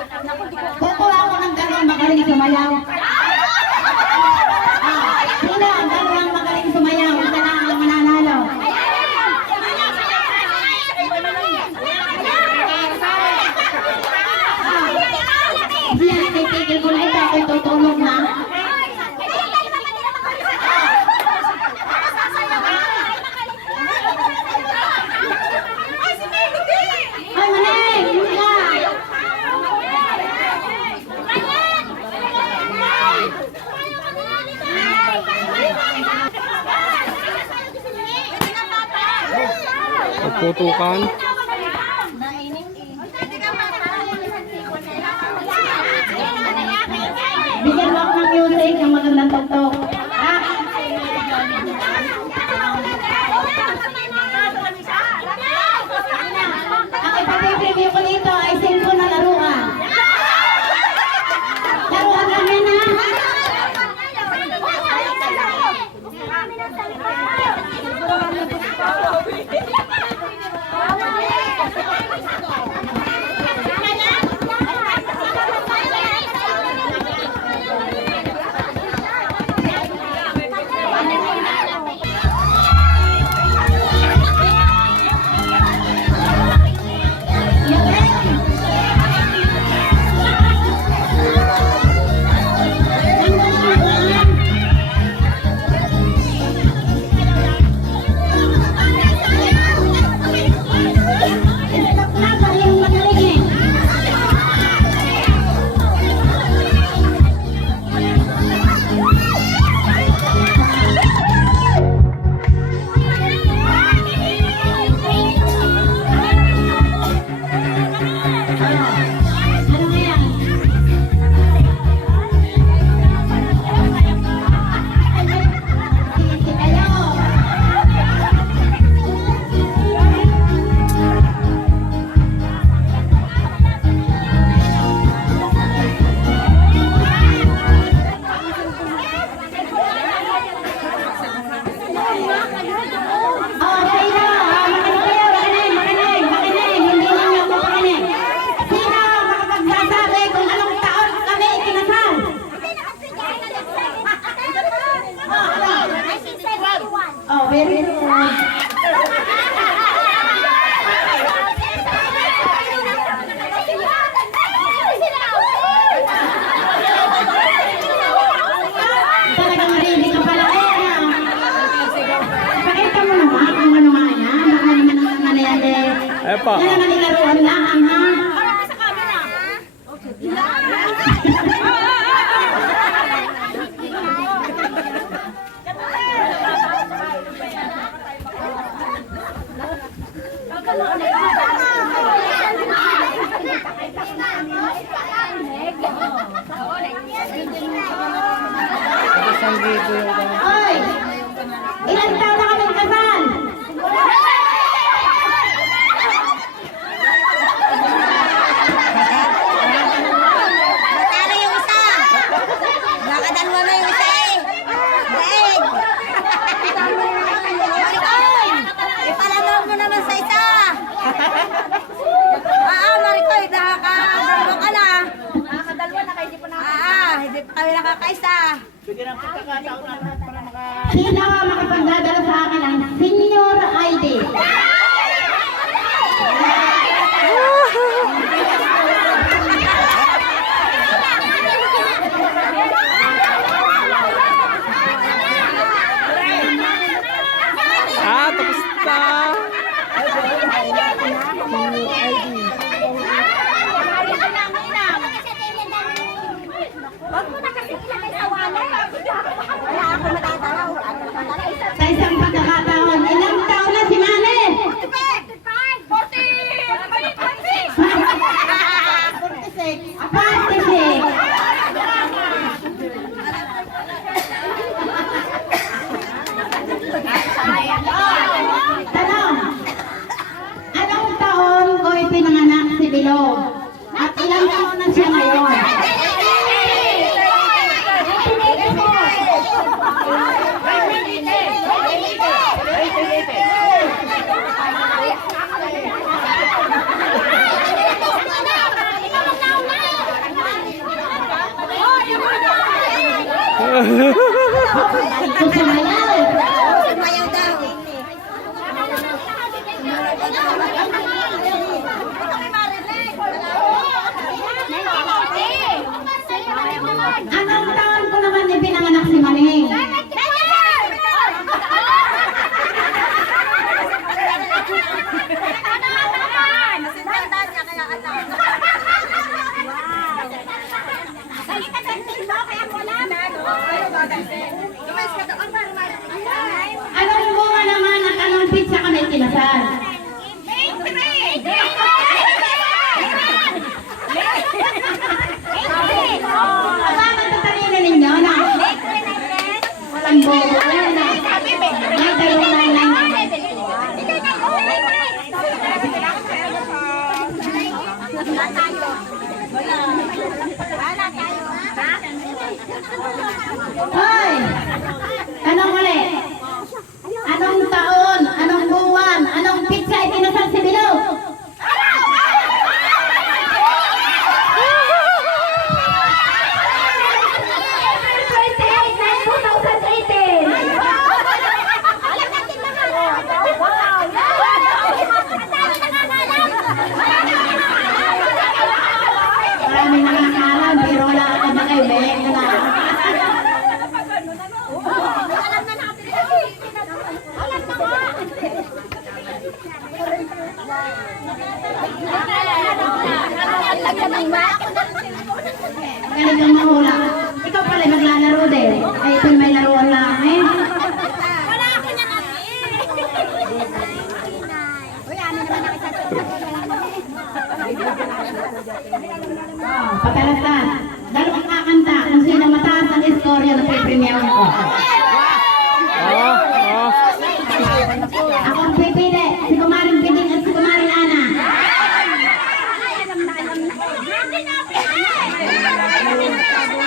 Kukuha ko ng dalawang magaling sumayaw. Sino ang dalawang magaling sumayaw? Isa na ang mananalo. Yan, titigil ko na ito. Ako'y tutulog na. Ay, Maneng! Yun ka! Putukan. Bigyan mo ako ng music ng magandang tugtog. Ha? Ang ipapipreview ko dito ay cellphone na laruan. Laruan lang yan, ha? Very good. Talagang marinig ka pala eh. Pakita mo naman kung ano nga yan. Baka naman ang ano yan eh. Epa. Yan naman nilaruan lang, ha? Oy! Ilan taon na kaming kasal? Matalo yung isa. Nakadalwa na yung isa eh. Daig. Maricoy, ipalaman mo naman sa isa. Maricoy, nakakadalwa ka na. Nakakadalwa na kayo, hindi pa nakakaisa. Hindi pa kami nakakaisa. Sino ang makapagdadala sa akin ng senior ID? Tapos na. Huwag mo na kasi ilagay sa wallet. Wala ako matatalaw. Sa isang pagkakataon, ilang taon na si Mane? 45, 40, 46. 46. Tanong, anong taon ko ipinanganak si Bilog? At ilang taon na siya ngayon? Balik ko sumayaw. Sumayaw daw. Anong taon ko naman ipinanganak si Maning? Anong bunga naman at anong pizza kami kinasal? Aba, matatalino ninyo na? Walang bunga. Ayan na. May dalawang lang. Hoy! Tanong ulit. Anong taon, anong buwan, anong pizza itinasal si Bilog? Maraming nakakalam, pero wala ka ba kayo, Bek? Magaling kang mahula. Ikaw pala maglalaro din. Ay, ito may laruan lang eh. Patalatan. Dalawang kakanta kung sino mataas ang score yan ang piprimyawan ko.